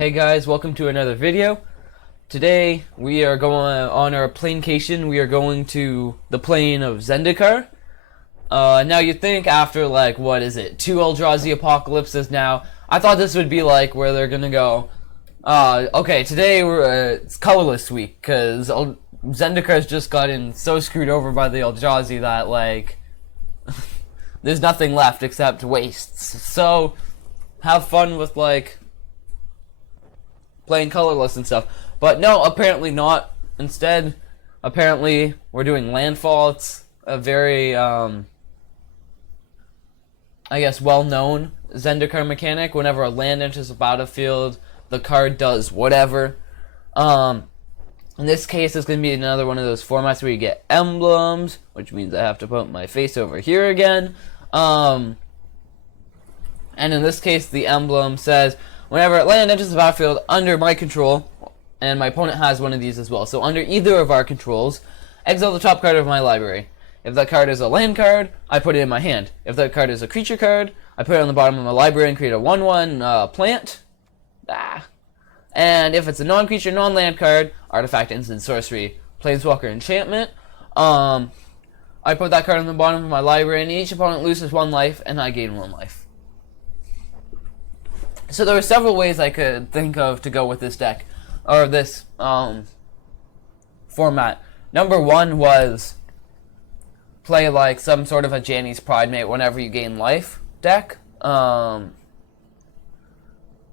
Hey guys, welcome to another video. Today we are going on our planecation. We are going to the plane of Zendikar. Now you'd think after like, what is it, 2 Eldrazi apocalypses now, I thought this would be like where they're gonna go, okay, today it's colorless week, because Zendikar's just gotten so screwed over by the Eldrazi that like, there's nothing left except wastes. So, have fun with like, playing colorless and stuff. But no, apparently not. Instead, apparently we're doing Landfall. It's a very, I guess, well-known Zendikar mechanic. Whenever a land enters the battlefield, the card does whatever. In this case, it's going to be another one of those formats where you get emblems, which means I have to put my face over here again. And in this case, the emblem says, whenever a land enters the battlefield under my control, and my opponent has one of these as well, so under either of our controls, exile the top card of my library. If that card is a land card, I put it in my hand. If that card is a creature card, I put it on the bottom of my library and create a 1/1 plant. And if it's a non-creature, non-land card, artifact, instant, sorcery, planeswalker, enchantment, I put that card on the bottom of my library, and each opponent loses 1 life, and I gain 1 life. So there were several ways I could think of to go with this deck, or this format. Number 1 was play like some sort of a Janny's Pridemate whenever you gain life deck,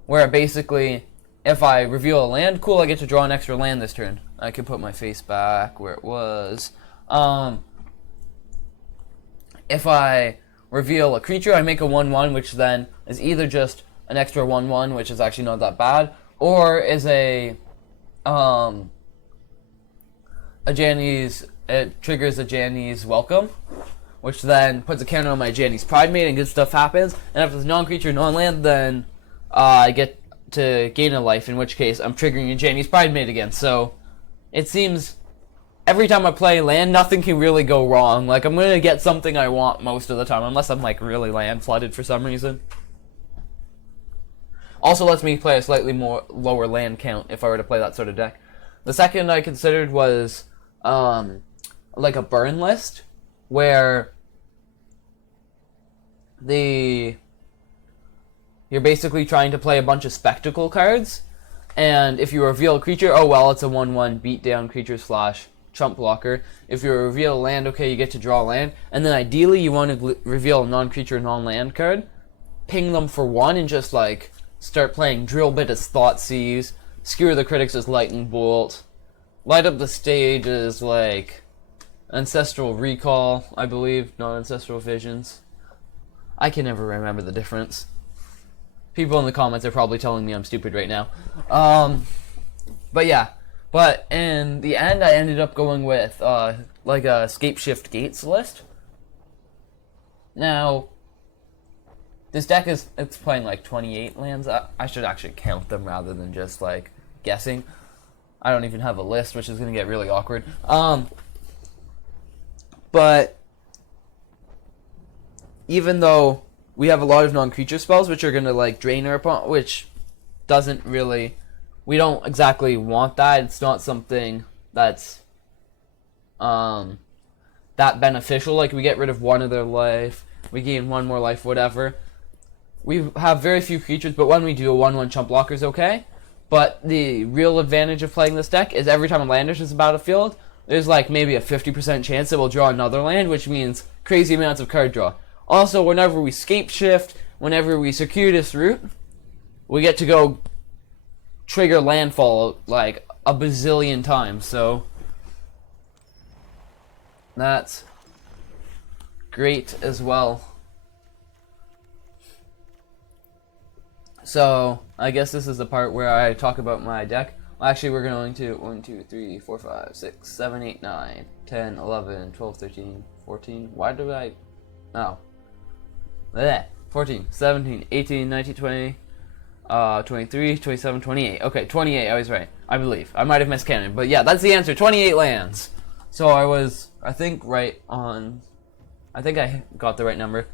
where basically, if I reveal a land, cool, I get to draw an extra land this turn. I can put my face back where it was. If I reveal a creature, I make a 1/1, which then is either just an extra 1/1, which is actually not that bad, or is it triggers a Janny's Welcome, which then puts a counter on my Janny's Pridemate and good stuff happens. And if it's non-creature, non-land, then I get to gain a life, in which case I'm triggering a Janny's Pridemate again. So it seems every time I play land, nothing can really go wrong. Like, I'm going to get something I want most of the time, unless I'm like really land flooded for some reason. Also lets me play a slightly lower land count if I were to play that sort of deck. The second I considered was like a burn list, where you're basically trying to play a bunch of spectacle cards, and if you reveal a creature, oh well, it's a 1/1 beatdown creature / chump blocker. If you reveal a land, okay, you get to draw a land, and then ideally you want to reveal a non-creature, non-land card, ping them for 1, and just like start playing Drill Bit as Thoughtseize, Skewer the Critics as Lightning Bolt, Light Up the Stage as like Ancestral Recall, I believe, not Ancestral Visions. I can never remember the difference. People in the comments are probably telling me I'm stupid right now. But yeah. But in the end, I ended up going with like a Scapeshift Gates list. Now, this deck it's playing like 28 lands. I should actually count them rather than just like guessing. I don't even have a list, which is going to get really awkward. But even though we have a lot of non-creature spells, which are going to like drain our opponent, which doesn't really, we don't exactly want that. It's not something that's that beneficial. Like, we get rid of 1 of their life, we gain 1 more life, whatever. We have very few creatures, but when we do, a 1/1 chump blocker is okay. But the real advantage of playing this deck is every time a land enters the battlefield, there's like maybe a 50% chance that we'll draw another land, which means crazy amounts of card draw. Also, whenever we Scapeshift, whenever we Circuitous Route, we get to go trigger Landfall like a bazillion times, so that's great as well. So, I guess this is the part where I talk about my deck. Well, actually, we're going to 1, 2, 3, 4, 5, 6, 7, 8, 9, 10, 11, 12, 13, 14. Why do I... Oh. Blech. 14, 17, 18, 19, 20, 23, 27, 28. Okay, 28, I was right. I believe. I might have miscounted, but yeah, that's the answer. 28 lands. So I was, I think, right on... I think I got the right number.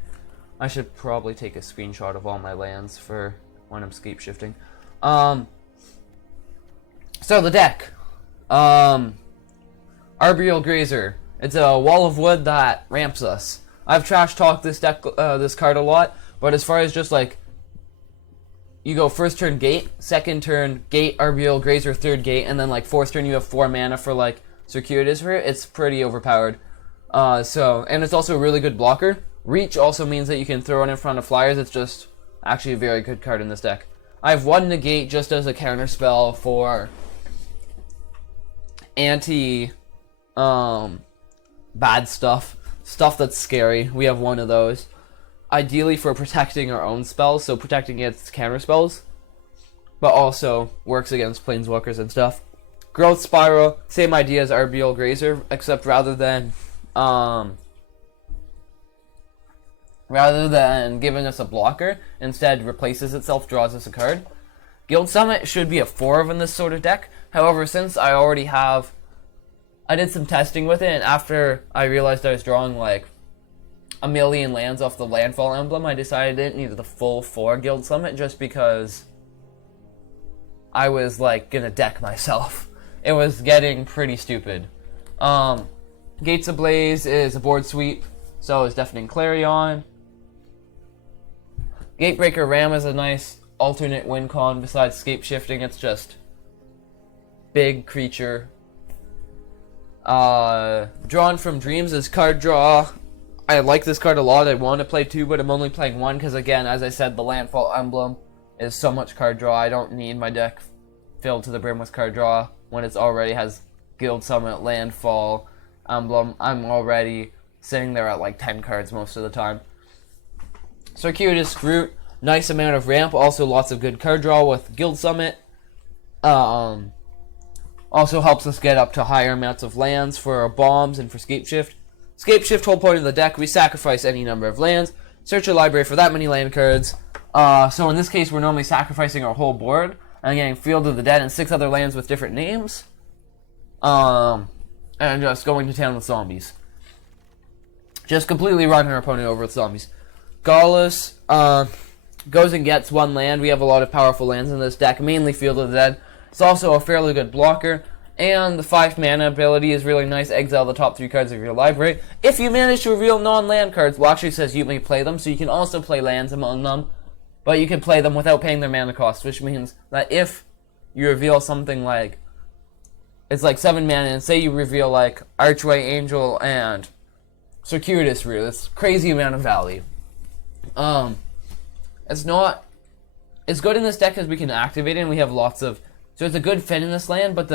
I should probably take a screenshot of all my lands for when I'm scape shifting. So the deck. Arboreal Grazer. It's a wall of wood that ramps us. I've trash talked this deck, this card a lot, but as far as just like, you go first turn gate, second turn gate, Arboreal Grazer, third gate, and then like fourth turn you have 4 mana for like Circuitous for it. It's pretty overpowered. And it's also a really good blocker. Reach also means that you can throw it in front of flyers. It's just actually a very good card in this deck. I have 1 negate just as a counter spell for anti bad stuff that's scary. We have 1 of those, ideally for protecting our own spells, so protecting against counter spells, but also works against planeswalkers and stuff. Growth Spiral, same idea as Arboreal Grazer, except rather than giving us a blocker, instead replaces itself, draws us a card. Guild Summit should be a 4 in this sort of deck. However, since I already have, I did some testing with it, and after I realized I was drawing like a million lands off the Landfall emblem, I decided I didn't need the full 4 Guild Summit just because I was like gonna deck myself. It was getting pretty stupid. Gates Ablaze is a board sweep, so is Deafening Clarion. Gatebreaker Ram is a nice alternate win con besides Scapeshifting. It's just big creature. Drawn from Dreams is card draw. I like this card a lot. I want to play 2, but I'm only playing 1 because, again, as I said, the Landfall emblem is so much card draw. I don't need my deck filled to the brim with card draw when it already has Guild Summit, Landfall, emblem. I'm already sitting there at like 10 cards most of the time. Circuitous Root, nice amount of ramp, also lots of good card draw with Guild Summit. Also helps us get up to higher amounts of lands for our bombs and for Scapeshift. Scapeshift, whole point of the deck, we sacrifice any number of lands, search a library for that many land cards. So in this case, we're normally sacrificing our whole board and getting Field of the Dead and 6 other lands with different names. And just going to town with zombies. Just completely running our opponent over with zombies. Gallus goes and gets 1 land. We have a lot of powerful lands in this deck, mainly Field of the Dead. It's also a fairly good blocker, and the 5 mana ability is really nice. Exile the top 3 cards of your library. If you manage to reveal non-land cards, well, actually says you may play them, so you can also play lands among them, but you can play them without paying their mana cost, which means that if you reveal something like, it's like 7 mana, and say you reveal like Archway Angel and Circuitous Root, it's crazy amount of value. It's not as good in this deck as we can activate it, and we have lots of. So it's a good fit in this land, but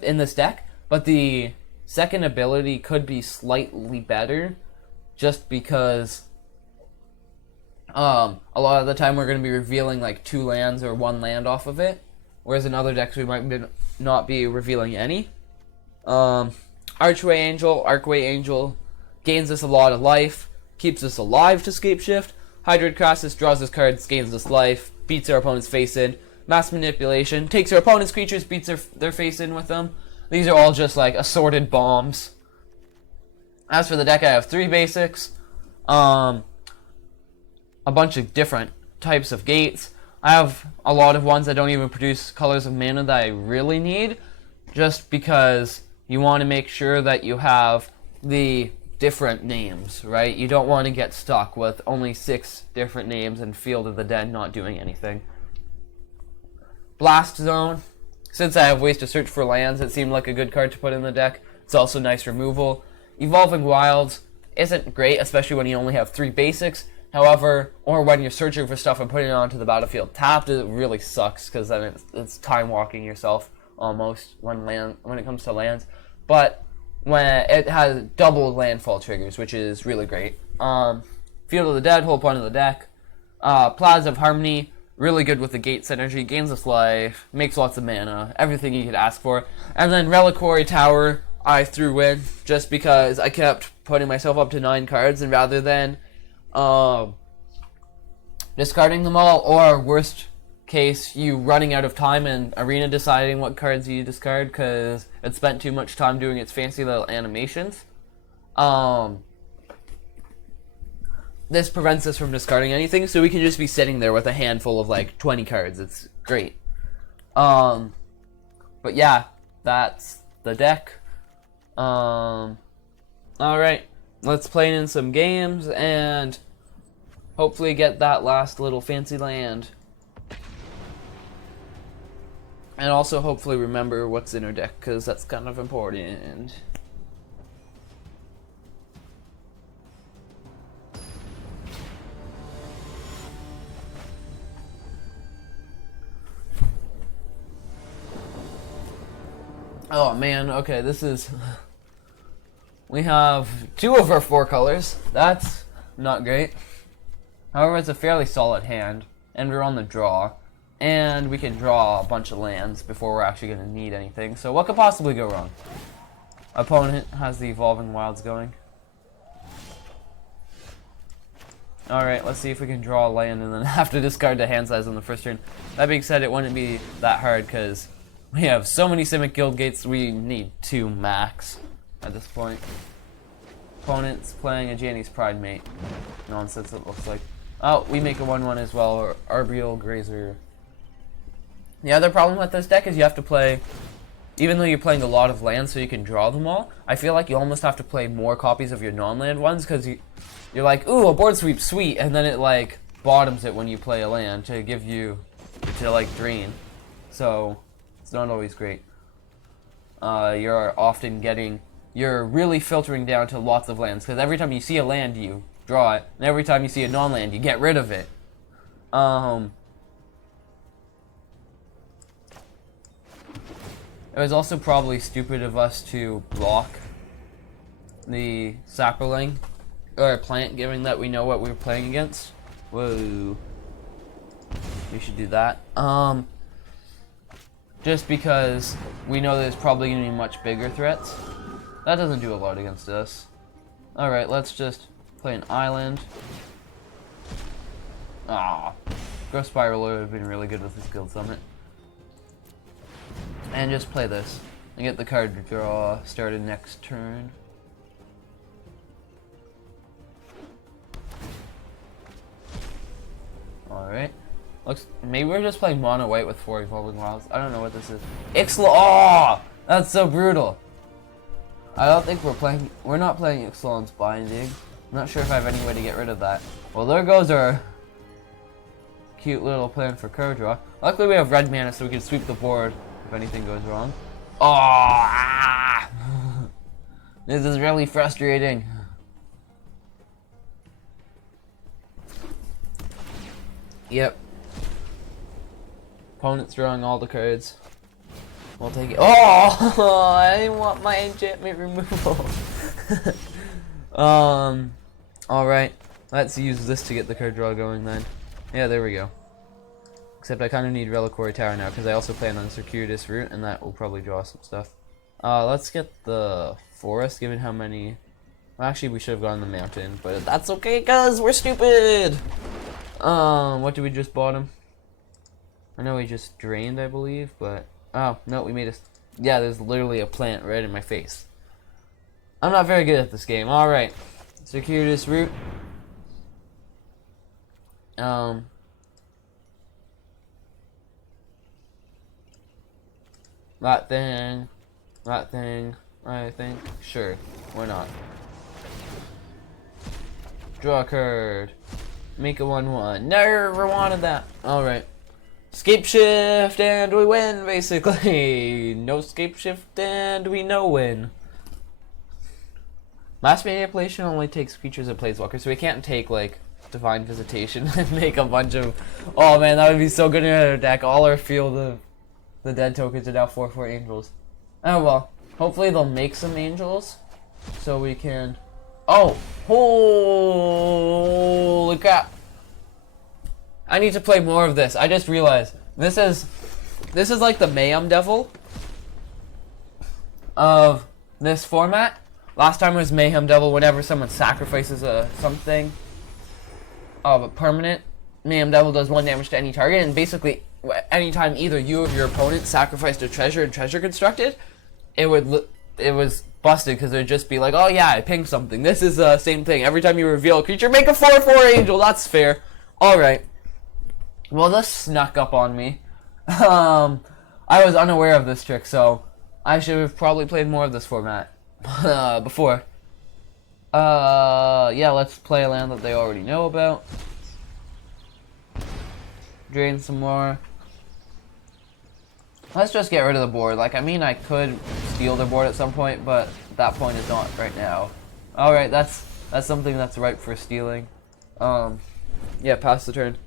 in this deck, but the second ability could be slightly better, just because a lot of the time we're going to be revealing like 2 lands or 1 land off of it, whereas in other decks we might not be revealing any. Archway Angel gains us a lot of life, keeps us alive to Scapeshift. Hydroid Crassus draws us cards, gains us life, beats our opponent's face in. Mass Manipulation takes our opponent's creatures, beats their face in with them. These are all just like assorted bombs. As for the deck, I have 3 basics, a bunch of different types of gates. I have a lot of ones that don't even produce colors of mana that I really need, just because you want to make sure that you have the different names, right? You don't want to get stuck with only 6 different names and Field of the Dead not doing anything. Blast Zone. Since I have ways to search for lands, it seemed like a good card to put in the deck. It's also nice removal. Evolving Wilds isn't great, especially when you only have 3 basics. However, or when you're searching for stuff and putting it onto the battlefield tapped, it really sucks because then it's time walking yourself almost when it comes to lands. But when it has double landfall triggers, which is really great. Field of the Dead, whole point of the deck. Plaza of Harmony. Really good with the gate synergy, gains us life, makes lots of mana, everything you could ask for. And then Reliquary Tower, I threw in just because I kept putting myself up to 9 cards, and rather than discarding them all, or worst case, you running out of time in Arena deciding what cards you discard because it spent too much time doing its fancy little animations. This prevents us from discarding anything, so we can just be sitting there with a handful of like 20 cards. It's great. But But yeah, that's the deck. Alright, let's play in some games and hopefully get that last little fancy land. And also hopefully remember what's in our deck, because that's kind of important. Oh man, okay, this is... We have 2 of our 4 colors. That's not great. However, it's a fairly solid hand, and we're on the draw. And we can draw a bunch of lands before we're actually going to need anything. So what could possibly go wrong? Opponent has the Evolving Wilds going. Alright, let's see if we can draw a land and then have to discard the hand size on the first turn. That being said, it wouldn't be that hard because we have so many Simic Guild Gates, we need 2 max at this point. Opponent's playing a Janie's Pride Mate. Nonsense, it looks like. Oh, we make a 1/1 as well, or Arboreal Grazer. The other problem with this deck is you have to play, even though you're playing a lot of lands so you can draw them all, I feel like you almost have to play more copies of your non-land ones, because you're like, ooh, a board sweep, sweet, and then it like bottoms it when you play a land to give you, to like drain. So, it's not always great. You're really filtering down to lots of lands, because every time you see a land, you draw it, and every time you see a non-land, you get rid of it. It was also probably stupid of us to block the Sapperling, or plant, given that we know what we were playing against. Whoa. We should do that. Just because we know there's probably going to be much bigger threats. That doesn't do a lot against us. Alright, let's just play an island. Ah, Ghost Spiraler would have been really good with this Guild Summit. And just play this. And get the card draw started next turn. Alright. Maybe we're just playing mono white with 4 Evolving Wilds. I don't know what this is. Ixalan! Oh! That's so brutal! I don't think we're not playing Ixalan's Binding. I'm not sure if I have any way to get rid of that. Well, there goes our cute little plan for card draw. Luckily we have red mana so we can sweep the board if anything goes wrong. Oh! Ah! This is really frustrating. Yep. Opponent's drawing all the cards. We'll take it. Oh! I didn't want my enchantment removal. Alright. Let's use this to get the card draw going then. Yeah, there we go. Except I kind of need Reliquary Tower now because I also plan on Circuitous Route and that will probably draw some stuff. Let's get the forest, given how many... Well, actually, we should have gone the mountain, but that's okay because we're stupid! What did we just bottom? I know we just drained, I believe, but... Oh, no, we made a... Yeah, there's literally a plant right in my face. I'm not very good at this game. Alright. Circuitous Route. That thing, I think. Sure, why not? Draw a card. Make a 1/1. Never wanted that. Alright. Scapeshift and we win, basically. No Scapeshift and we no win. Mass Manipulation only takes creatures and planeswalkers, so we can't take, like, Divine Visitation and make a bunch of... Oh man, that would be so good in our deck. All our Field of the Dead tokens are now 4/4 angels. Oh well. Hopefully they'll make some angels so we can... Oh! Holy crap! I need to play more of this. I just realized this is like the Mayhem Devil of this format. Last time it was Mayhem Devil whenever someone sacrifices something of a permanent. Mayhem Devil does 1 damage to any target, and basically anytime either you or your opponent sacrificed a treasure and treasure constructed, it was busted because it would just be like, oh yeah, I pinged something. This is the same thing. Every time you reveal a creature, make a 4/4 angel. That's fair. Alright. Well, this snuck up on me. I was unaware of this trick, so I should have probably played more of this format before. Yeah, let's play a land that they already know about. Drain some more. Let's just get rid of the board. Like, I mean, I could steal the board at some point, but that point is not right now. Alright, that's something that's ripe for stealing. Yeah, pass the turn.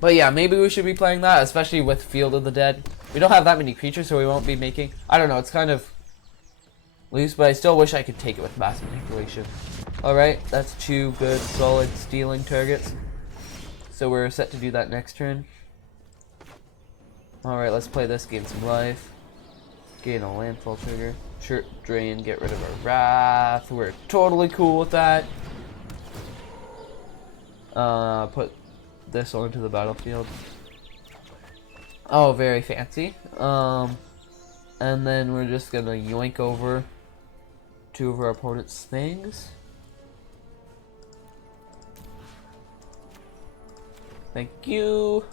But yeah, maybe we should be playing that, especially with Field of the Dead. We don't have that many creatures, so we won't be making... I don't know, it's kind of loose, but I still wish I could take it with Mass Manipulation. Alright, that's 2 good, solid stealing targets. So we're set to do that next turn. Alright, let's play this, gain some life. Gain a Landfall trigger. Sure, drain, get rid of our Wrath. We're totally cool with that. Put this onto the battlefield. Oh, very fancy. And then we're just gonna yoink over 2 of our opponent's things. Thank you.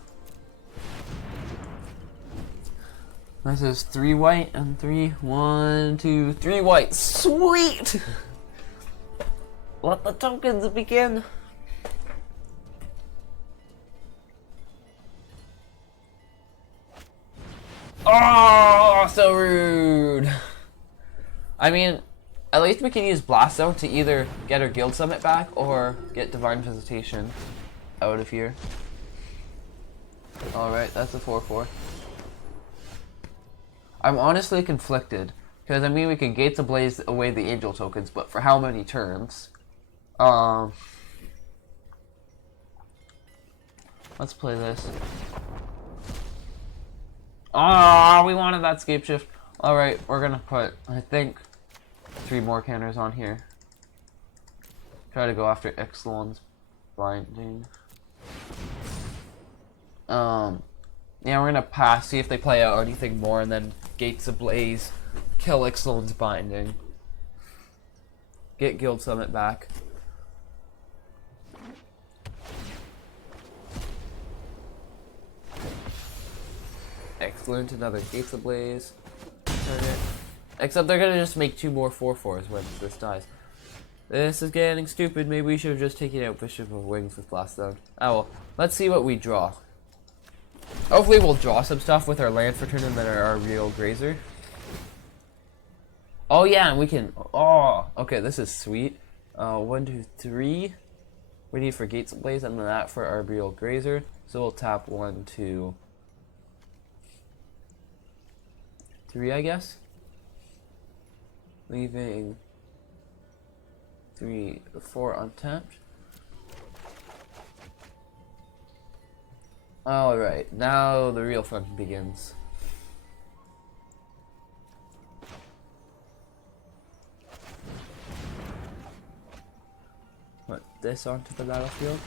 This is 3 white and 3. 1, 2, 3 white. Sweet! Let the tokens begin. Oh, so rude. I mean, at least we can use Blast Zone to either get our Guild Summit back or get Divine Visitation out of here. Alright, that's a 4-4. I'm honestly conflicted, because I mean we can Gates Ablaze away the Angel tokens, but for how many turns? Let's play this. Ah, we wanted that Scapeshift. Alright, we're gonna put, I think, 3 more counters on here. Try to go after Ixalan's Binding. Yeah, we're gonna pass, see if they play out anything more, and then Gates Ablaze, kill Ixalan's Binding. Get Guild Summit back. Excellent, another Gates Ablaze. Except they're gonna just make 2 more 4/4s when this dies. This is getting stupid. Maybe we should have just taken out Bishop of Wings with Blast Zone. Oh well, let's see what we draw. Hopefully we'll draw some stuff with our land for turn and then our real Grazer. Oh yeah, and we can... Oh, okay, this is sweet. 1, 2, 3. We need for Gates Ablaze and then that for our real Grazer. So we'll tap 1, 2, 3, I guess. Leaving 3, 4 untapped. Alright, now the real fun begins. Put this onto the battlefield.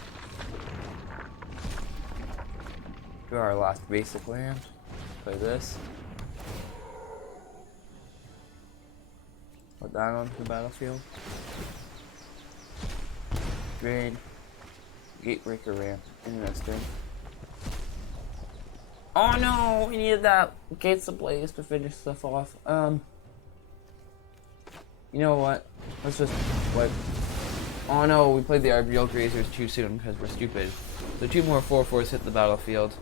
Do our last basic land. Play this. Put that onto the battlefield. Drain. Gatebreaker ramp. Interesting. Oh no! We needed that Gates Ablaze to finish stuff off. You know what? Let's just wipe. Oh no, we played the RBL Grazers too soon because we're stupid. So 2 more 4/4s hit the battlefield.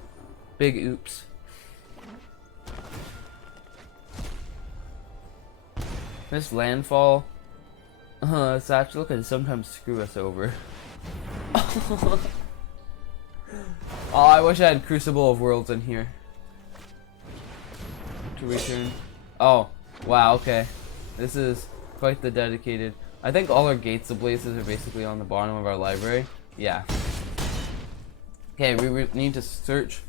Big oops. This Landfall, Satchel can sometimes screw us over. Oh, I wish I had Crucible of Worlds in here. To return. Oh, wow, okay. This is quite the dedicated. I think all our Gates Ablazes are basically on the bottom of our library. Yeah. Okay, we need to search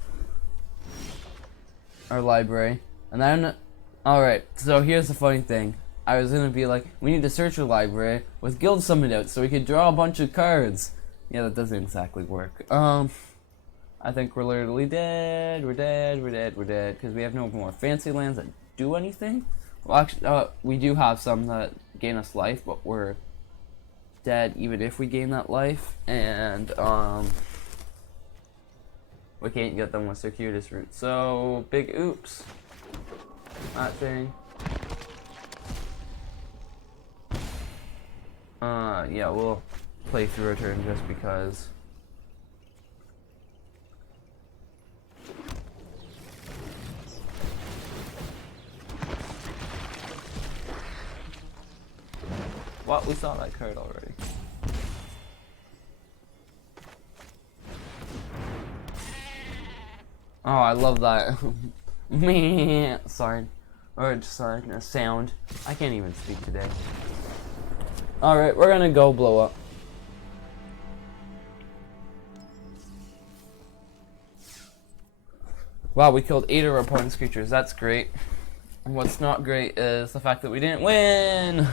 our library. And then, alright, so here's the funny thing. I was gonna be like, we need to search a library with Guild Summit out so we could draw a bunch of cards. Yeah, that doesn't exactly work. I think we're literally dead. We're dead. We're dead. We're dead. Because we have no more fancy lands that do anything. Well, actually, we do have some that gain us life, but we're dead even if we gain that life. And we can't get them with circuitous route. So big oops. That thing. Yeah, we'll play through a turn just because. What? We saw that card already. Oh, I love that. Me. Sorry. Or just like a sound. I can't even speak today. Alright, we're gonna go blow up. Wow, we killed 8 of our opponent's creatures. That's great. And what's not great is the fact that we didn't win.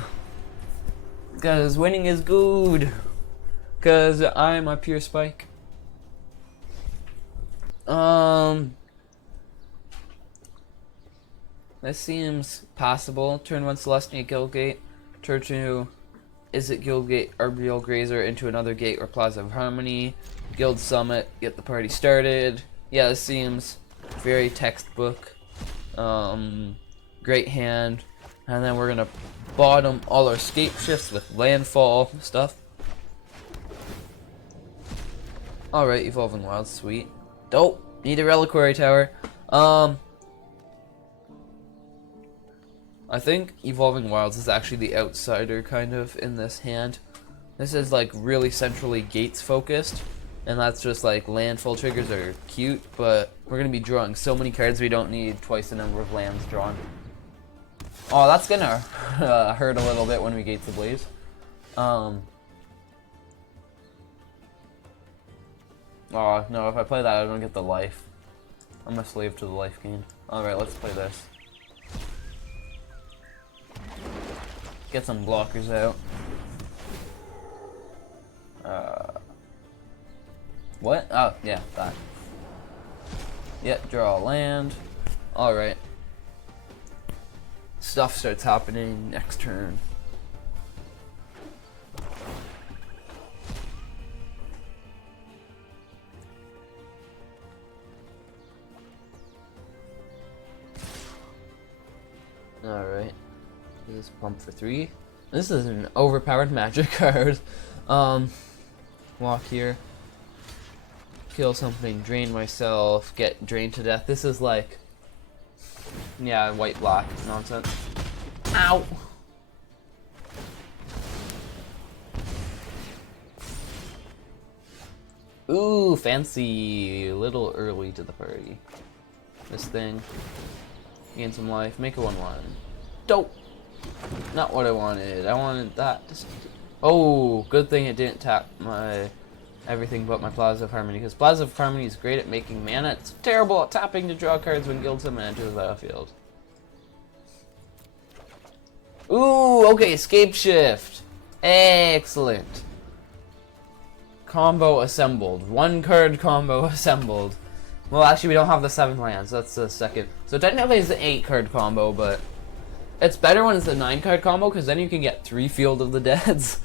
Because winning is good. Because I'm a pure spike. This seems possible. Turn 1 Celestia Guildgate. Turn 2 Is it Guildgate Arboreal Grazer into another gate or Plaza of Harmony. Guild Summit. Get the party started. Yeah, this seems very textbook. Great hand. And then we're gonna bottom all our Scapeshifts with Landfall stuff. Alright, Evolving Wild, sweet. Dope. Need a Reliquary Tower. I think Evolving Wilds is actually the outsider kind of in this hand. This is like really centrally gates focused, and that's just like landfall triggers are cute, but we're gonna be drawing so many cards we don't need twice the number of lands drawn. Oh, that's gonna hurt a little bit when we Gates Ablaze. Oh no, if I play that I don't get the life. I'm a slave to the life gain. Alright, let's play this. Get some blockers out. What? Oh, yeah, that. Yep, draw a land. Alright. Stuff starts happening next turn. Alright. This is pump for 3. This is an overpowered magic card. Walk here. Kill something, drain myself, get drained to death. This is like, yeah, white-black nonsense. Ow! Ooh, fancy. A little early to the party. This thing. Gain some life. Make a 1/1. Dope! Not what I wanted. I wanted that. Oh, good thing it didn't tap my everything but my Plaza of Harmony, because Plaza of Harmony is great at making mana. It's terrible at tapping to draw cards when Guild Summon enters the battlefield. Ooh, okay, Scapeshift. Excellent. Combo assembled. 1 card combo assembled. Well, actually, we don't have the 7 lands. That's the second. So technically it's an 8 card combo, but it's better when it's a 9 card combo, because then you can get 3 Field of the Deads.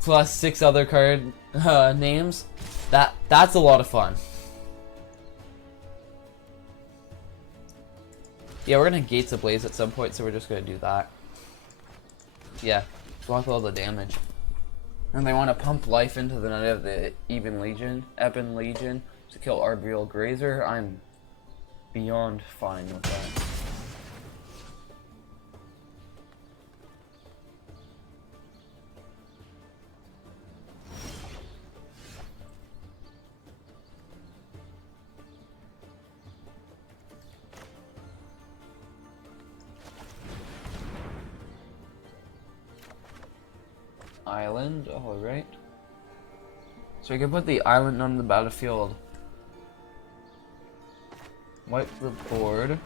Plus 6 other card names. That's a lot of fun. Yeah, we're gonna Gates Ablaze at some point, so we're just gonna do that. Yeah, block all the damage. And they want to pump life into the Knight of the Ebon Legion to kill Arboreal Grazer. I'm beyond fine with that. Island, alright. So we can put the island on the battlefield. Wipe the board.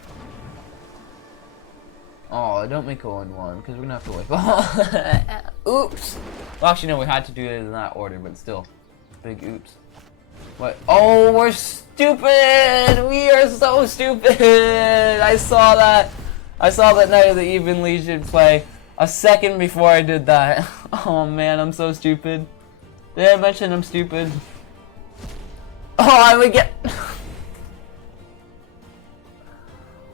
Oh, don't make a 1/1, because we're gonna have to wipe. Oops! Well, actually, no, we had to do it in that order, but still. Big oops. What? Oh, we're stupid! We are so stupid! I saw that Knight of the Ebon Legion play a second before I did that. Oh man, I'm so stupid. Did I mention I'm stupid? Oh, I would get.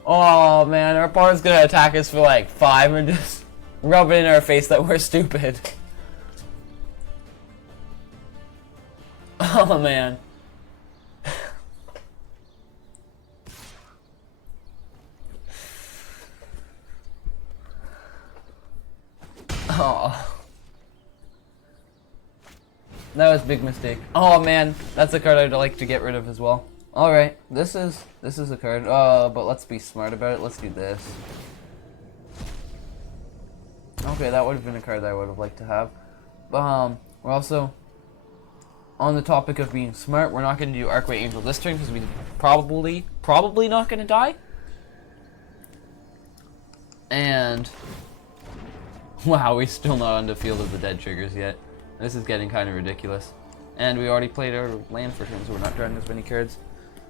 Oh man, our opponent's gonna attack us for like 5 and just rub it in our face that we're stupid. Oh man. Oh. That was a big mistake. Oh man, that's a card I'd like to get rid of as well. Alright, this is a card. But let's be smart about it. Let's do this. Okay, that would have been a card that I would have liked to have. We're also on the topic of being smart. We're not going to do Arcway Angel this turn because we probably not going to die. And wow, we're still not on the Field of the Dead triggers yet. This is getting kind of ridiculous. And we already played our land for turn, so we're not drawing as many cards.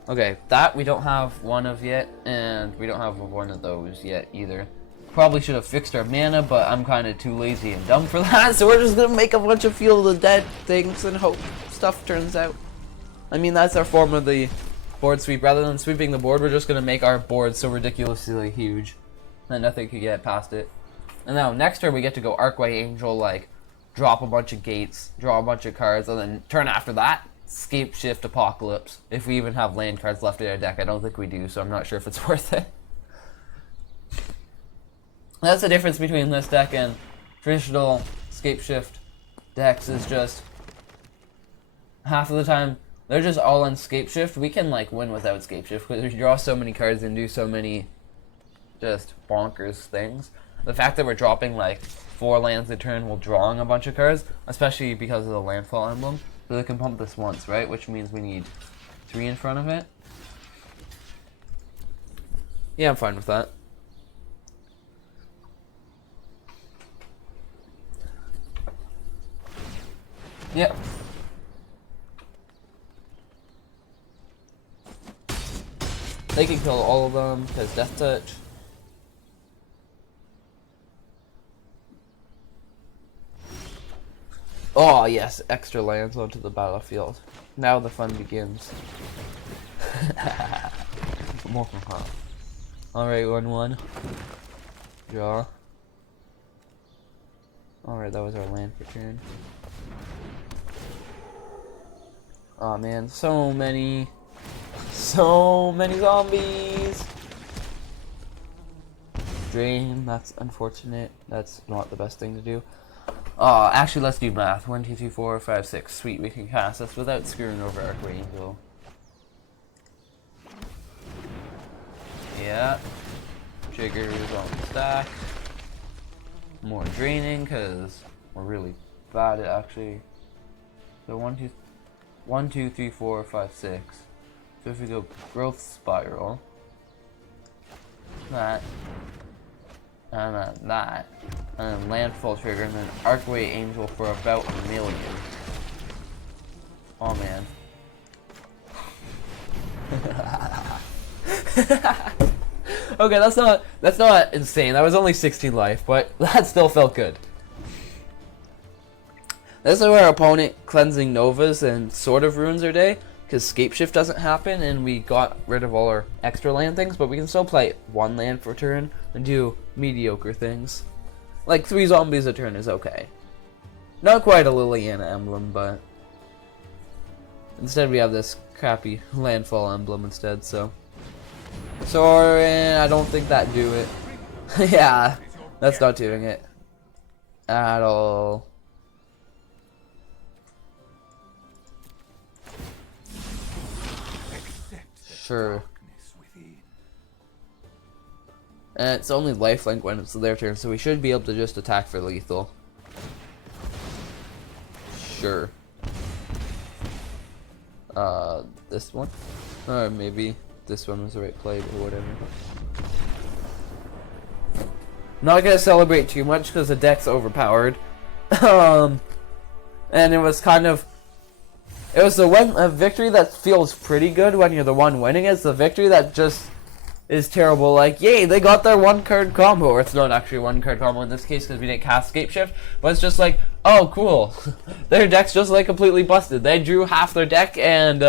Okay, that we don't have one of yet, and we don't have one of those yet either. Probably should have fixed our mana, but I'm kind of too lazy and dumb for that, so we're just going to make a bunch of Field of the Dead things and hope stuff turns out. I mean, that's our form of the board sweep. Rather than sweeping the board, we're just going to make our board so ridiculously huge that nothing could get past it. And now, next turn, we get to go Arcway Angel, like, drop a bunch of gates, draw a bunch of cards, and then turn after that, Scapeshift Apocalypse. If we even have land cards left in our deck, I don't think we do, so I'm not sure if it's worth it. That's the difference between this deck and traditional Scapeshift decks, is just half of the time they're just all on Scapeshift. We can like win without Scapeshift because we draw so many cards and do so many just bonkers things. The fact that we're dropping like 4 lands a turn while drawing a bunch of cards, especially because of the Landfall emblem, so they can pump this once, right? Which means we need 3 in front of it. Yeah, I'm fine with that. Yep. They can kill all of them because Death Touch. Oh yes, extra lands onto the battlefield. Now the fun begins. More from her. Alright, 1-1. Draw. Alright, that was our land for turn. Oh man, so many zombies! Drain, that's unfortunate. That's not the best thing to do. Actually, let's do math. 1, 2, 3, 4, 5, 6. Sweet, we can cast this without screwing over Arcway Angel. Yeah. Triggers on the stack. More draining, because we're really bad at actually. So 1, 2, 3, 4, 5, 6. So if we go Growth Spiral, that, and then that, and then Landfall trigger, and then Arcway Angel for about 1 million. Oh man. Okay, that's not insane. That was only 16 life, but that still felt good. This is where our opponent cleansing Novas and sort of ruins their day, because Scapeshift doesn't happen and we got rid of all our extra land things, but we can still play 1 land per turn and do mediocre things. Like 3 zombies a turn is okay. Not quite a Liliana emblem, but instead we have this crappy Landfall emblem instead, so. Sorin, I don't think that do it. Yeah, that's not doing it at all. Sure. And it's only lifelink when it's their turn, so we should be able to just attack for lethal. Sure. This one? Or maybe this one was the right play, or whatever. Not gonna celebrate too much because the deck's overpowered. And it was kind of... It was a victory that feels pretty good when you're the one winning. It's the victory that just is terrible. Like, yay, they got their 1-card combo. Or it's not actually a 1-card combo in this case because we didn't cast Scapeshift. But it's just like, oh, cool. Their deck's just like completely busted. They drew half their deck and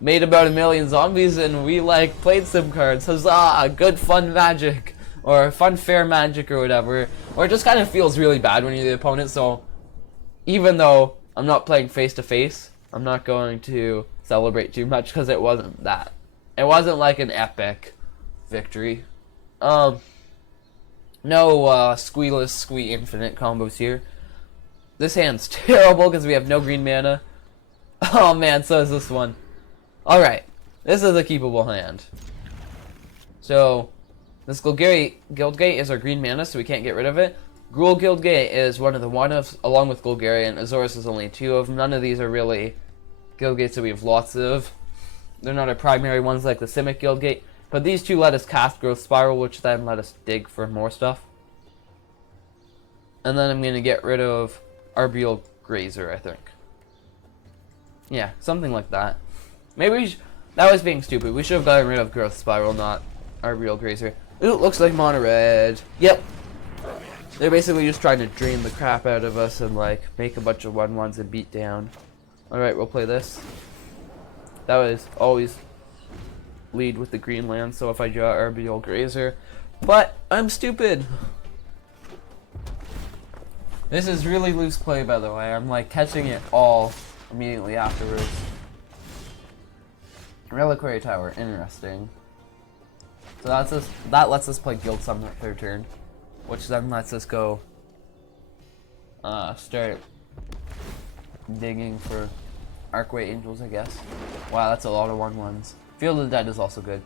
made about 1 million zombies, and we like played some cards. Huzzah! Good fun magic. Or fun fair magic or whatever. Or it just kind of feels really bad when you're the opponent. So even though I'm not playing face to face, I'm not going to celebrate too much because it wasn't that. It wasn't like an epic victory. No squealess squee infinite combos here. This hand's terrible because we have no green mana. Oh man, so is this one. Alright, this is a keepable hand. So, this Guildgate is our green mana, so we can't get rid of it. Gruul Guildgate is one of the one-ofs, along with Golgari, and Azorius is only 2 of them. None of these are really Guildgates that we have lots of. They're not our primary ones like the Simic Guildgate. But these two let us cast Growth Spiral, which then let us dig for more stuff. And then I'm going to get rid of Arbial Grazer, I think. Yeah, something like that. Maybe that was being stupid. We should have gotten rid of Growth Spiral, not Arbial Grazer. Ooh, looks like mono red. Yep. They're basically just trying to drain the crap out of us and like make a bunch of 1/1s and beat down. Alright, we'll play this. That was always lead with the green land, so if I draw Arbial Grazer. But I'm stupid. This is really loose play, by the way. I'm like catching it all immediately afterwards. Reliquary Tower, interesting. So that lets us play Guild Summon at 3rd turn, which then lets us go start digging for Archway Angels, I guess. Wow, that's a lot of 1/1s. Field of the Dead is also good.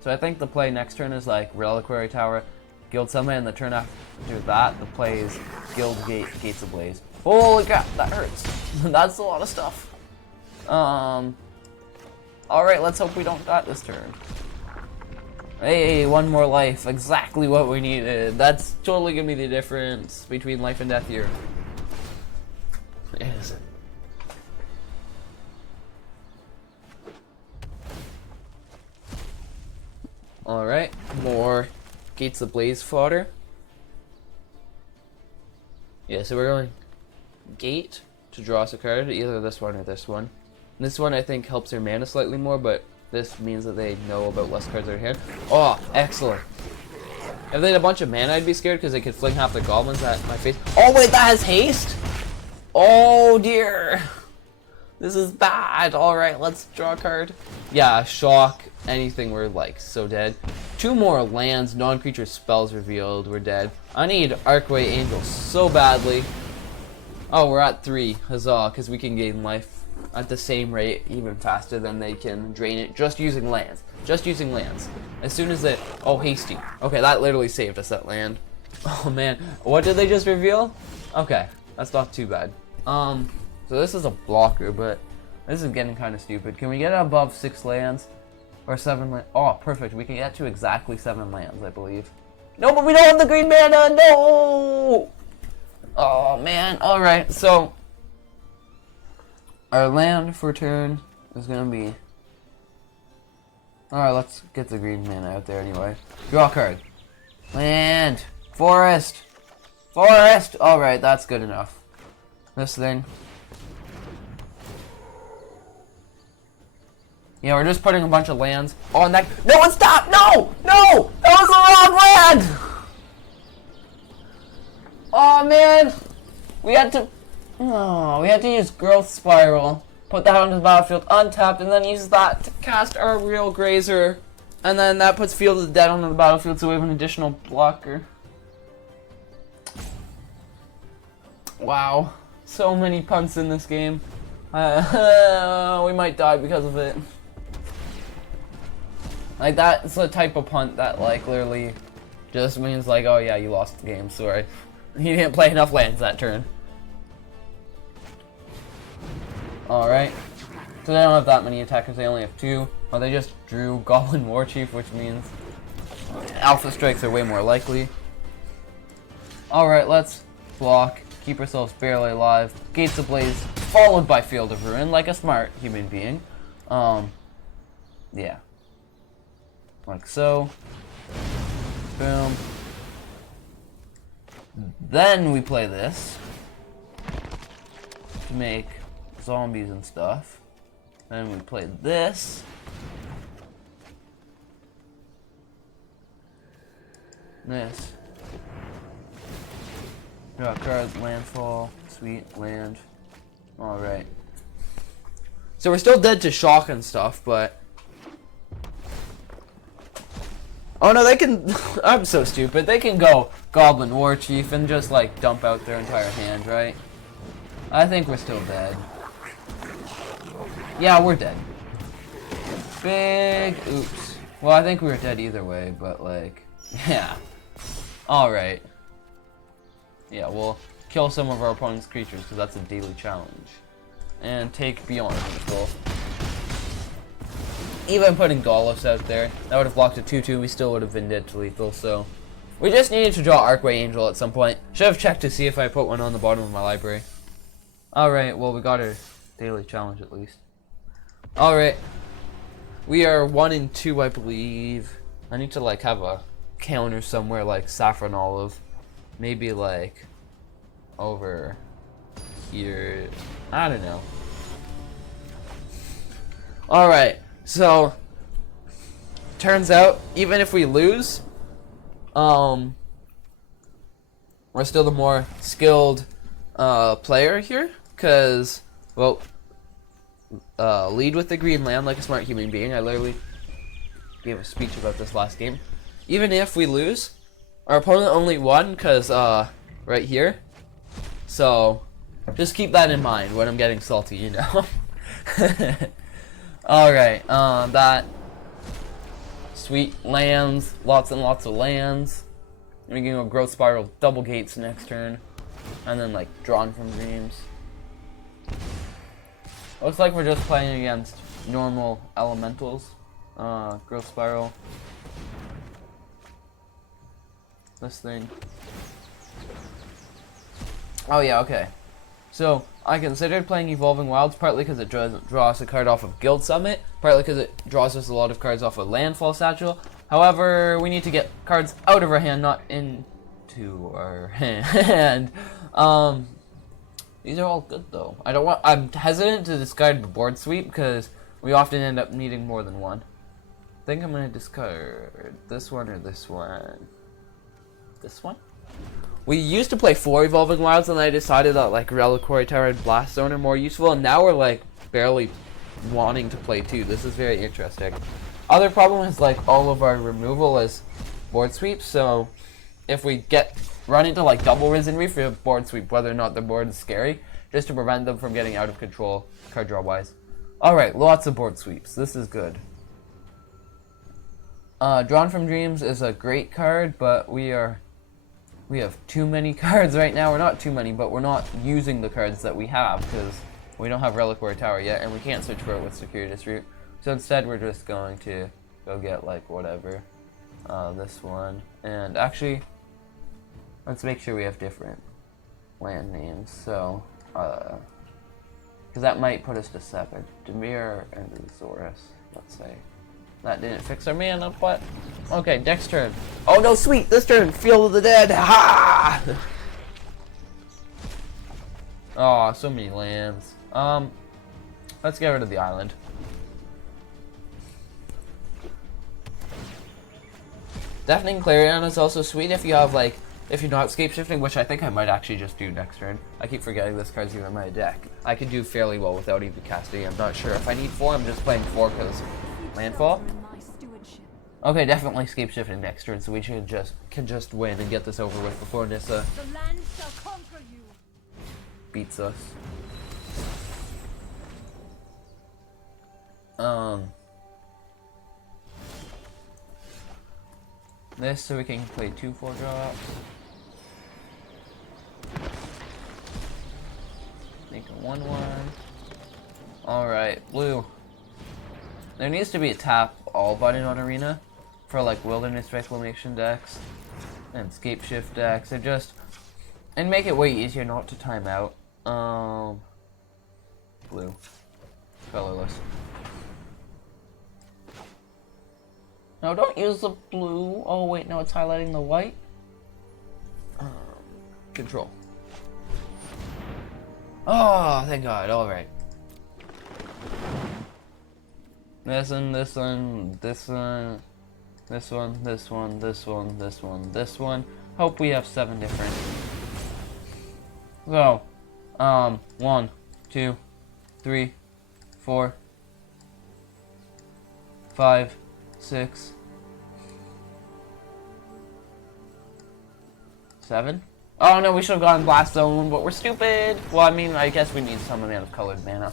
So I think the play next turn is like Reliquary Tower, Guild Summon, and the turn after that, the play is Guildgate, Gates Ablaze. Holy crap, that hurts. That's a lot of stuff. Alright, let's hope we don't die this turn. Hey, 1 more life. Exactly what we needed. That's totally gonna be the difference between life and death here. Yes. Alright, more Gates Ablaze fodder. Yeah, so we're going Gate to draw us a card, either this one or this one. And this one I think helps their mana slightly more, but this means that they know about less cards in their hand. Oh, excellent. If they had a bunch of mana, I'd be scared because they could fling half their goblins at my face. Oh wait, that has haste? Oh dear. This is bad. Alright, let's draw a card. Yeah, shock. Anything, we're like so dead. 2 more lands, non-creature spells revealed, we're dead. I need Archway Angel so badly. Oh, we're at 3. Huzzah, because we can gain life at the same rate, even faster than they can drain it, just using lands. Just using lands. As soon as it... Oh, hasty. Okay, that literally saved us, that land. Oh man, what did they just reveal? Okay, that's not too bad. So this is a blocker, but this is getting kind of stupid. Can we get above 6 lands? Or 7 lands? Oh, perfect. We can get to exactly 7 lands, I believe. No, but we don't have the green mana! No! Oh, man. Alright, so... our land for turn is gonna be... Alright, let's get the green mana out there anyway. Draw a card. Land! Forest! Forest! Alright, that's good enough. This thing. Yeah, we're just putting a bunch of lands on that. No one stop! No! No! That was the wrong land! Oh man! We had to use Growth Spiral. Put that onto the battlefield untapped and then use that to cast our real Grazer. And then that puts Field of the Dead onto the battlefield so we have an additional blocker. Wow. So many punts in this game. We might die because of it. Like, that's the type of punt that, like, literally just means, like, oh yeah, you lost the game, sorry. You didn't play enough lands that turn. Alright. So they don't have that many attackers, they only have 2. Or they just drew Goblin Warchief, which means Alpha Strikes are way more likely. Alright, let's block. Keep ourselves barely alive. Gates Ablaze, followed by Field of Ruin, like a smart human being. Yeah. Like so. Boom. Then we play this to make zombies and stuff. Then we play this. This. Draw cards, landfall, sweet, land. Alright. So we're still dead to shock and stuff, but... Oh no, they can... I'm so stupid. They can go Goblin War Chief and just, like, dump out their entire hand, right? I think we're still dead. Yeah, we're dead. Big oops. Well, I think we were dead either way, but, like... Yeah. Alright. Yeah, we'll kill some of our opponent's creatures, because that's a daily challenge. And take beyond control. Even putting Golos out there, that would have blocked a 2-2, we still would have been dead to lethal, so... We just needed to draw Arcway Angel at some point. Should have checked to see if I put one on the bottom of my library. Alright, well we got our daily challenge at least. Alright. We are 1-2, I believe. I need to like have a counter somewhere like Saffron Olive. Maybe like over here. I don't know. Alright, so turns out even if we lose, we're still the more skilled player here, because, well, lead with the green land like a smart human being. I literally gave a speech about this last game. Even if we lose, our opponent only won because, right here. So, just keep that in mind when I'm getting salty, you know. Alright, that sweet lands, lots and lots of lands. We can go Growth Spiral, double gates next turn, and then like Drawn from Dreams. Looks like we're just playing against normal elementals. Growth Spiral. This thing. Oh yeah, okay. So, I considered playing Evolving Wilds, partly because it draws a card off of Guild Summit, partly because it draws us a lot of cards off of Landfall Satchel. However, we need to get cards out of our hand, not into our hand. These are all good though. I'm hesitant to discard the board sweep because we often end up needing more than one. I think I'm gonna discard this one or this one. This one? We used to play 4 Evolving Wilds, and I decided that like Reliquary Tower and Blast Zone are more useful, and now we're like barely wanting to play 2. This is very interesting. Other problem is like all of our removal is board sweeps, so if we run into like double Risen Reef, we have board sweep, whether or not the board is scary, just to prevent them from getting out of control card draw wise. Alright, lots of board sweeps. This is good. Drawn from Dreams is a great card, but we have too many cards right now. We're not too many, but we're not using the cards that we have because we don't have Reliquary Tower yet, and we can't switch for it with Circuitous Route. So instead, we're just going to go get like whatever, this one. And actually, let's make sure we have different land names. So, because that might put us to 7. Demir and Azorus, let's say. That didn't fix our mana, but okay, next turn. Oh no, sweet! This turn, Field of the Dead. Ha! Oh, so many lands. Let's get rid of the island. Deafening Clarion is also sweet if you have like, if you're not Scapeshifting, which I think I might actually just do next turn. I keep forgetting this card's even in my deck. I could do fairly well without even casting. I'm not sure if I need 4. I'm just playing 4 because Landfall. Okay, definitely Scapeshifting next turn, so we can just win and get this over with before Nissa beats us. This so we can play 2 4-drops. Make a 1/1. Alright, blue. There needs to be a tap all button on Arena for like Wilderness Reclamation decks and Scapeshift decks. And make it way easier not to time out. Blue. Colorless. No, don't use the blue. Oh wait, no, it's highlighting the white. Control. Oh, thank God. All right. This one, this one, this one, this one, this one, this one, this one, this one. Hope we have 7 different. So, 1, 2, 3, 4, 5, 6, 7. Oh no, we should have gone Blast Zone, but we're stupid. Well, I mean, I guess we need some amount of colored mana.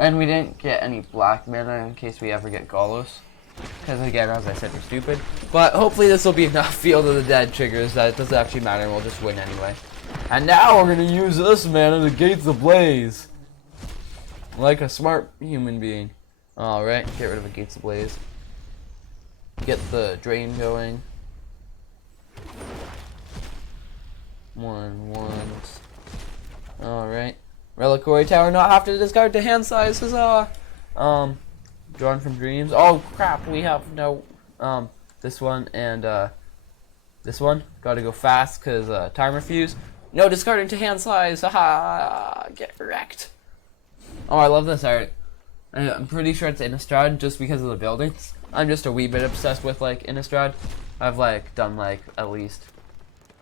And we didn't get any black mana in case we ever get Galos. Because again, as I said, we're stupid. But hopefully this will be enough Field of the Dead triggers that it doesn't actually matter and we'll just win anyway. And now we're going to use this mana to Gates Ablaze. Like a smart human being. Alright, get rid of the Gates Ablaze. Get the drain going. 1, 1. Alright. Reliquary Tower, not have to discard to hand size, huzzah! Drawn from Dreams. Oh crap, we have no, this one and, this one. Gotta go fast, cause, Timer Fuse. No discarding to hand size, haha! Get wrecked. Oh, I love this art. I'm pretty sure it's Innistrad just because of the buildings. I'm just a wee bit obsessed with, like, Innistrad. I've, like, done, like, at least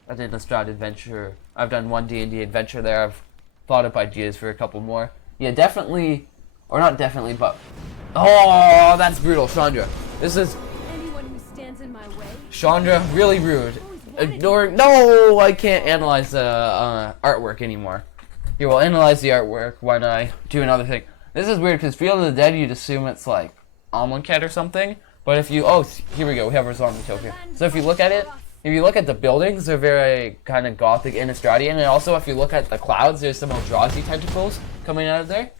an Innistrad adventure. I've done 1 D&D adventure there. I've thought up ideas for a couple more. Yeah, definitely, or not definitely, but oh, that's brutal, Chandra. This is anyone who stands in my way. Chandra, really rude. Ignore. No, I can't analyze the artwork anymore. Here, we'll analyze the artwork when I do another thing. This is weird because Field of the Dead, you'd assume it's like Amonkhet or something, but if you here we go. We have our zombie token. So if you look at it. If you look at the buildings, they're very kind of gothic Innistradian, and also if you look at the clouds, there's some Eldrazi tentacles coming out of there.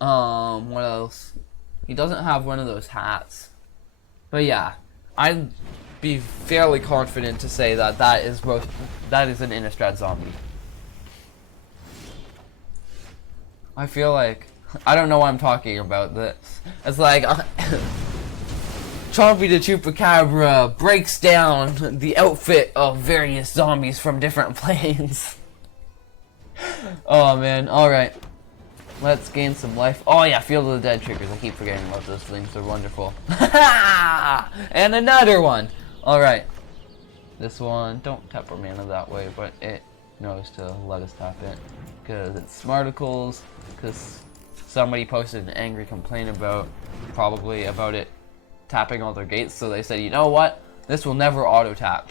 What else? He doesn't have one of those hats. But yeah, I'd be fairly confident to say that that is an Innistrad zombie. I feel like, I don't know why I'm talking about this. It's like... ChompydaChupacabra breaks down the outfit of various zombies from different planes. Oh man, alright. Let's gain some life. Oh yeah, Field of the Dead triggers. I keep forgetting about those things. They're wonderful. And another one! Alright. This one, don't tap our mana that way, but it knows to let us tap it. Because it's Smarticles, because somebody posted an angry complaint probably about it tapping all their gates, so they said, you know what, this will never auto tap.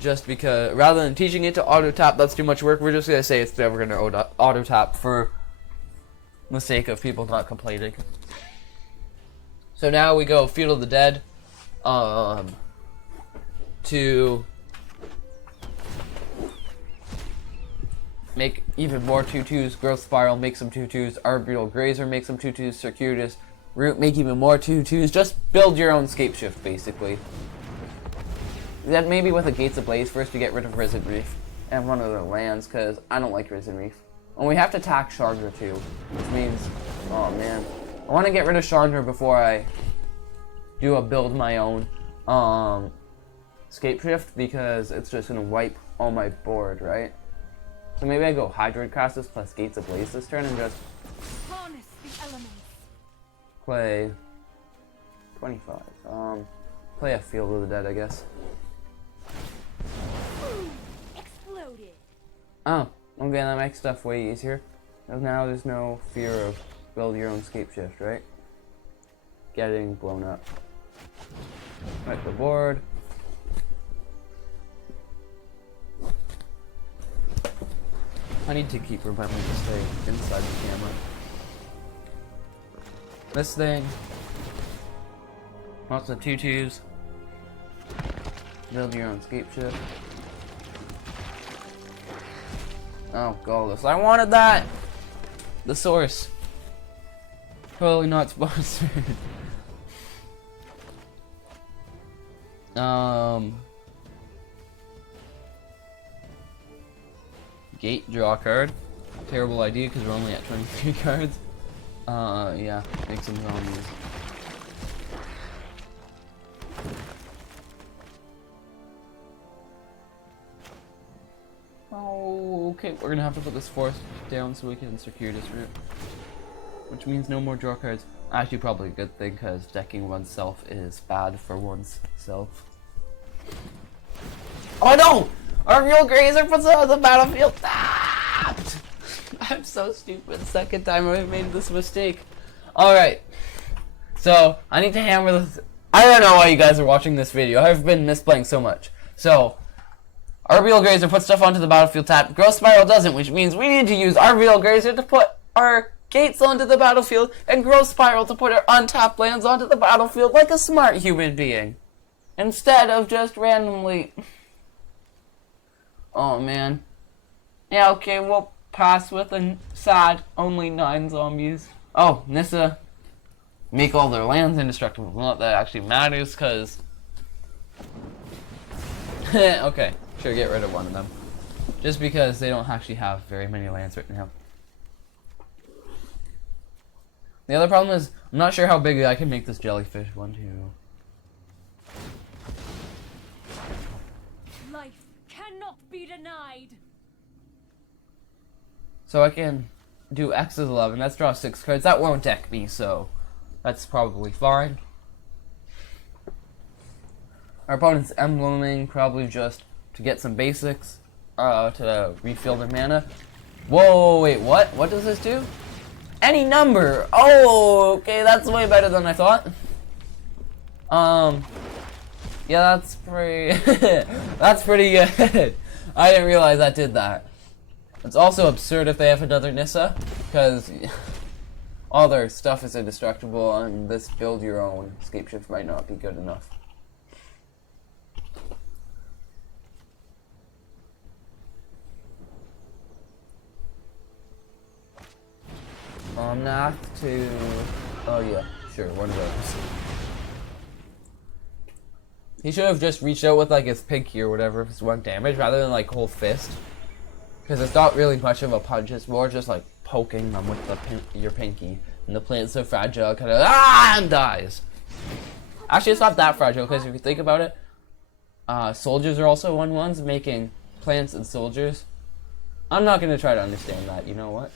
Just because, rather than teaching it to auto tap, that's too much work, we're just gonna say it's never gonna auto tap for the sake of people not complaining. So now we go Field of the Dead to make even more 2/2s, Growth Spiral, make some 2/2s, Arbitral Grazer, make some 2/2s, Circuitous Root, make even more 2/2s, just build your own Scapeshift, basically. Then maybe with a Gates Ablaze first to get rid of Risen Reef and one of their lands, because I don't like Risen Reef. And we have to attack Chandra too, which means, oh man. I want to get rid of Chandra before I do a build my own Scapeshift, because it's just going to wipe all my board, right? So maybe I go Hydroid Crassus plus Gates Ablaze this turn and just Harness the elements. play 25. Play a Field of the Dead, I guess. Exploded. Oh, okay, that makes stuff way easier. Because now there's no fear of build your own Scapeshift, right? Getting blown up. Wipe the board. I need to keep remembering to stay inside the camera. This thing. Lots of 2/2s. Build your own Scapeshift. Oh, Gollus. I wanted that! The source. Totally not sponsored. Gate, draw a card. Terrible idea because we're only at 23 cards. Yeah, make some zombies. okay, we're gonna have to put this forest down so we can secure this route. Which means no more draw cards. Actually, probably a good thing, because decking oneself is bad for one's self. Oh no! Our real grazer puts it on the battlefield! Ah! I'm so stupid. Second time I've made this mistake. Alright. So, I need to hammer this. I don't know why you guys are watching this video. I've been misplaying so much. So, our real grazer puts stuff onto the battlefield tap. Growth Spiral doesn't, which means we need to use our real grazer to put our gates onto the battlefield, and Growth Spiral to put our untapped lands onto the battlefield like a smart human being. Instead of just randomly... Oh man. Yeah, okay, we'll pass with a sad only 9 zombies. Oh, Nissa. Make all their lands indestructible. Not that actually matters, because... Okay, sure, get rid of one of them. Just because they don't actually have very many lands right now. The other problem is, I'm not sure how big I can make this jellyfish one, too. Life cannot be denied. So I can do X is 11. That's draw 6 cards. That won't deck me, so that's probably fine. Our opponent's embleming, probably just to get some basics, to refill their mana. Whoa, wait, what? What does this do? Any number! Oh, okay, that's way better than I thought. Yeah, that's pretty... that's pretty good. I didn't realize that did that. It's also absurd if they have another Nissa, because all their stuff is indestructible, and this build your own Scapeshift might not be good enough. Not to... Oh yeah, sure, one of those. He should have just reached out with like his pinky or whatever if it's 1 damage, rather than like whole fist. Because it's not really much of a punch, it's more just like poking them with the your pinky. And the plant's so fragile, it kind of and dies. Actually, it's not that fragile, because if you think about it, soldiers are also 1/1s, making plants and soldiers. I'm not going to try to understand that, you know what?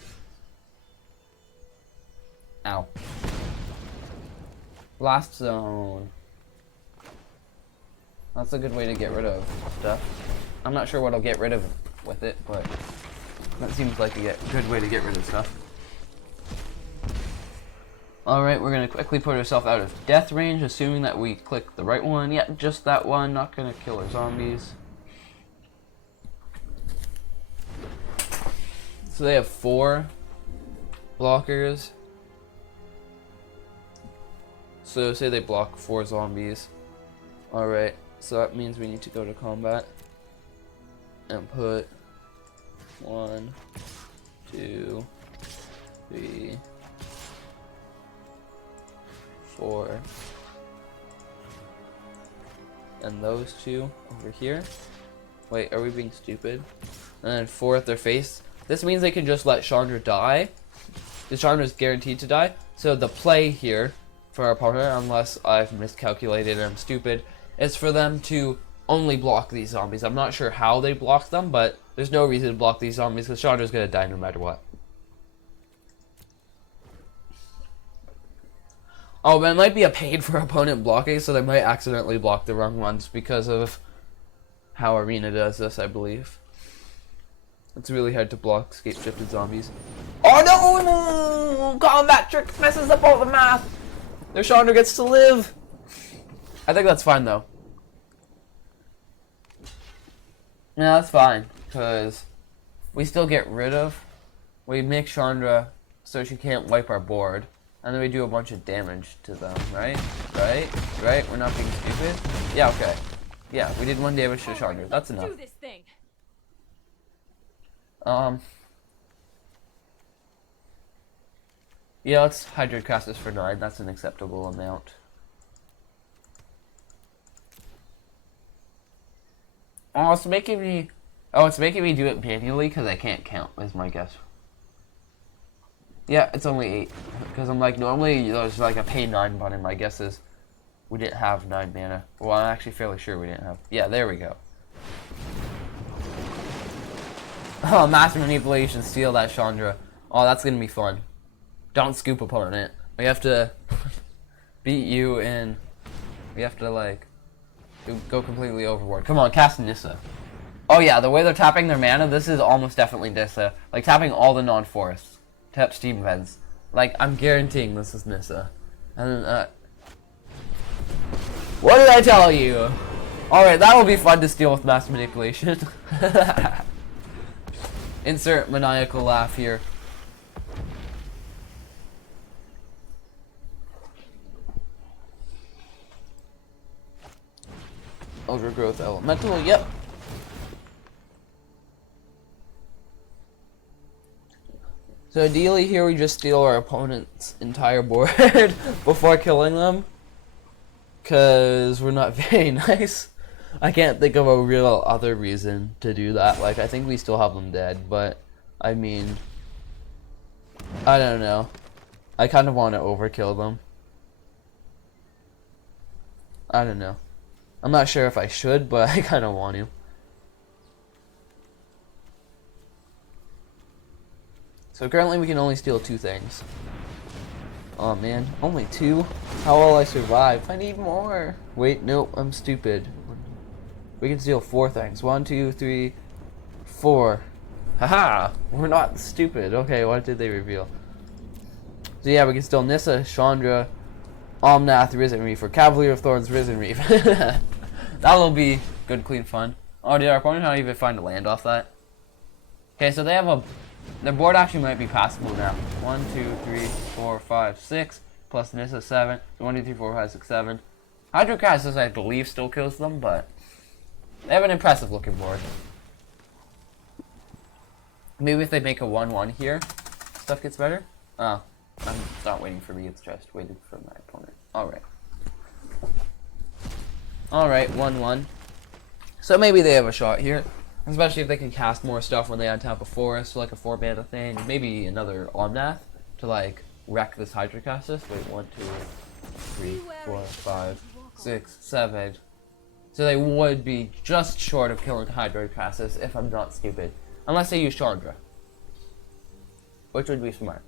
Ow. Blast zone. That's a good way to get rid of stuff. I'm not sure what I'll get rid of with it, but that seems like a good way to get rid of stuff. Alright, we're going to quickly put ourselves out of death range, assuming that we click the right one. Yeah, just that one. Not going to kill our zombies. So they have 4 blockers. So say they block 4 zombies. Alright, so that means we need to go to combat and put 1, 2, 3, 4, and those 2 over here. Wait, are we being stupid? And then 4 at their face. This means they can just let Chandra die. Because Chandra's guaranteed to die. So the play here for our opponent, unless I've miscalculated and I'm stupid, is for them to only block these zombies. I'm not sure how they block them, but there's no reason to block these zombies because Chandra's going to die no matter what. Oh, but it might be a pain for opponent blocking, so they might accidentally block the wrong ones because of how Arena does this, I believe. It's really hard to block Scapeshifted zombies. Oh no! Combat trick messes up all the math! Their Chandra gets to live! I think that's fine though. Yeah, that's fine, because we still get rid of... We make Chandra so she can't wipe our board, and then we do a bunch of damage to them, right? Right? We're not being stupid? Yeah, okay. Yeah, we did 1 damage to Chandra. That's enough. Do this thing. Yeah, let's Hydrate cast this for 9. That's an acceptable amount. Oh, it's making me... Oh, it's making me do it manually because I can't count, is my guess. Yeah, it's only 8. Because I'm like, normally there's like a pay 9 button. My guess is we didn't have 9 mana. Well, I'm actually fairly sure we didn't have... Yeah, there we go. Oh, master manipulation, steal that Chandra. Oh, that's gonna be fun. Don't scoop opponent. We have to beat you in. We have to like go completely overboard. Come on, cast Nissa. Oh yeah, the way they're tapping their mana, this is almost definitely Nissa. Like tapping all the non-forests. Tap steam vents. Like I'm guaranteeing this is Nissa. And what did I tell you? Alright, that will be fun to steal with master manipulation. Insert maniacal laugh here. Overgrowth elemental, yep. So ideally here we just steal our opponent's entire board before killing them. Because we're not very nice. I can't think of a real other reason to do that. Like, I think we still have them dead, but, I mean, I don't know. I kind of want to overkill them. I don't know. I'm not sure if I should, but I kind of want to. So currently we can only steal 2 things. Oh man, only 2? How will I survive? I need more. Wait, nope, I'm stupid. We can steal 4 things. 1, 2, 3, 4. Haha! We're not stupid. Okay, what did they reveal? So yeah, we can steal Nissa, Chandra, Omnath, Risen Reef, or Cavalier of Thorns, Risen Reef. That'll be good, clean fun. Oh, did our opponent not even find a land off that? Okay, so they have a... Their board actually might be passable now. 1, 2, 3, 4, 5, 6, plus Nissa 7. So 1, 2, 3, 4, 5, 6, 7. Hydrocasus, I believe, still kills them, but they have an impressive looking board. Maybe if they make a 1-1 here, stuff gets better. Oh, it's not waiting for me, it's just waiting for my opponent. Alright. Alright, 1-1. So maybe they have a shot here. Especially if they can cast more stuff when they untap a forest, like a 4-mana thing. Maybe another Omnath to like wreck this Hydrocasus. Wait, 1, 2, 3, 4, 5, 6, 7. So they would be just short of killing Hydrocasus if I'm not stupid. Unless they use Chandra. Which would be smart.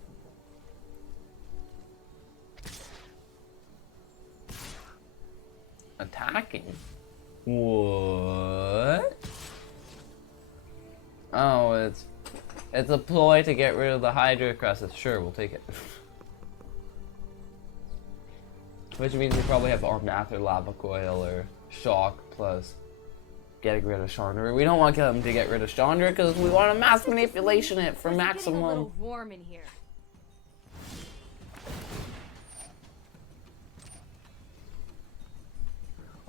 Attacking? What? Oh, it's a ploy to get rid of the Hydrocasus. Sure, we'll take it. Which means we probably have Omnath or Lava Coil or Shock plus getting rid of Chandra. We don't want them to get rid of Chandra because we want to mass manipulation it for maximum. It's getting a little warm in here.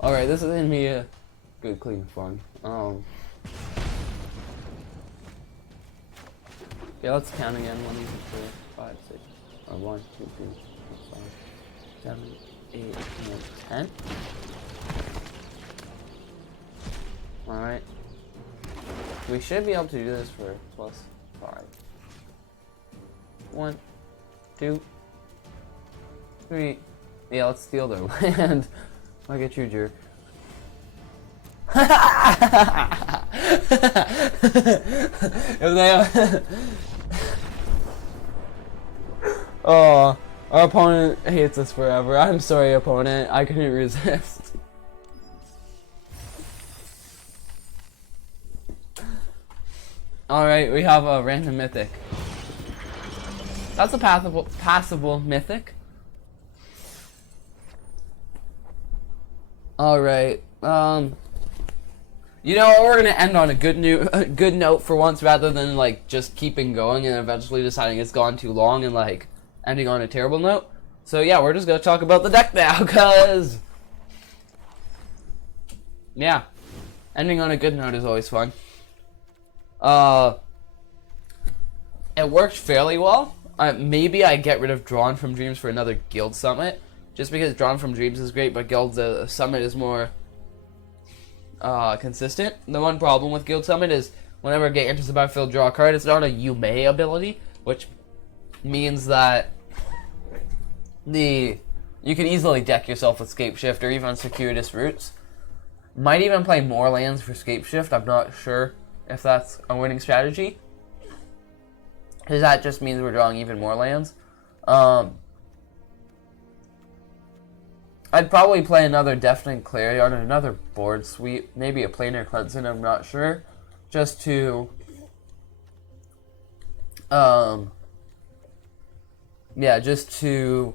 Alright, this is gonna be a good, clean fun. Yeah, let's count again. 1, 2, 3, 4, 5, 6. Or 1, 2, 3, 4, 5, 7, 8, 9, 10. Alright. We should be able to do this for plus 5. 1, 2, 3. Yeah, let's steal their land. Like a true jerk. If they oh, our opponent hates us forever. I'm sorry, opponent. I couldn't resist. Alright, we have a random mythic. That's a passable mythic. Alright, you know, we're gonna end on a good note for once, rather than like just keeping going and eventually deciding it's gone too long and like ending on a terrible note. So yeah, we're just gonna talk about the deck now, cause yeah, ending on a good note is always fun. It worked fairly well. Maybe I get rid of Drawn from Dreams for another Guild Summit, just because Drawn from Dreams is great, but Guild Summit is more consistent. The one problem with Guild Summit is whenever Gate enters the battlefield, draw a card. It's not a you may ability, which means that you can easily deck yourself with Scapeshift or even Circuitous Roots. Might even play more lands for Scapeshift. I'm not sure if that's a winning strategy. Because that just means we're drawing even more lands. I'd probably play another Deafening Clarion and another board sweep. Maybe a Planar Cleansing, I'm not sure. Just to... yeah, just to...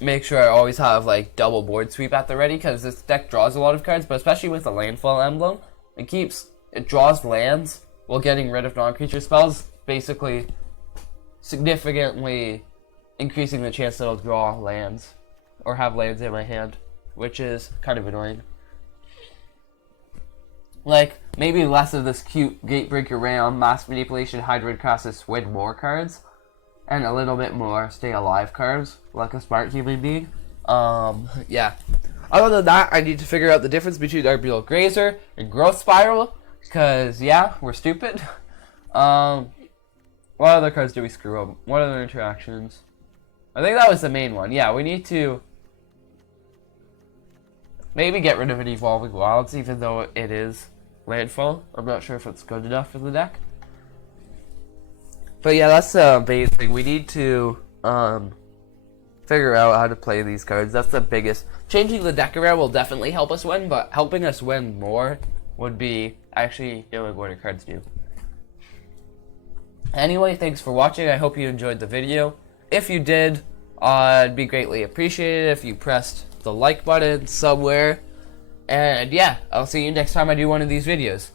make sure I always have, like, double board sweep at the ready. Because this deck draws a lot of cards, but especially with the Landfall emblem, it draws lands while getting rid of non-creature spells, basically significantly increasing the chance that I'll draw lands or have lands in my hand, which is kind of annoying. Like, maybe less of this cute Gatebreaker Realm, Mass Manipulation, Hybrid Crassus, win more cards, and a little bit more stay alive cards, like a smart human being. Yeah. Other than that, I need to figure out the difference between Arbitral Grazer and Growth Spiral, because, yeah, we're stupid. What other cards do we screw up? What other interactions? I think that was the main one. Yeah, we need to maybe get rid of an Evolving Wilds, even though it is Landfall. I'm not sure if it's good enough for the deck. But yeah, that's the main thing. We need to figure out how to play these cards. That's the biggest. Changing the deck around will definitely help us win, but helping us win more would be actually doing what our cards do. Anyway, thanks for watching. I hope you enjoyed the video. If you did, it'd be greatly appreciated if you pressed the like button somewhere. And yeah, I'll see you next time I do one of these videos.